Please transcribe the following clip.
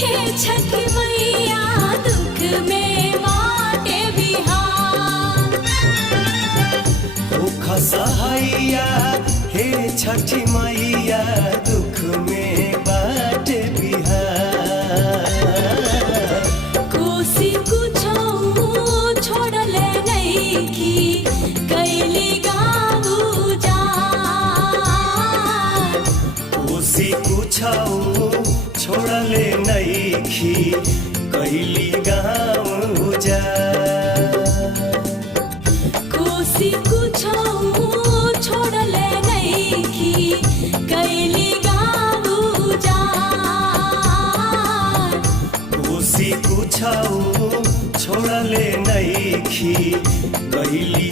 हे छठ मैया दुख में बाटे बिहार। दुख सहाइया हे छठ मैया दुख में बाटे बिहार। कोसी कुछो छोड़ले नइखी कैली गाँव उजाड़। कोसी कुछो छोड़ले नइखी कैली गाँव उजाड़। कोसी कुछो छोड़ले नइखी कैली गाँव उजाड़। कोसी कुछो छोड़ले नइखी कैली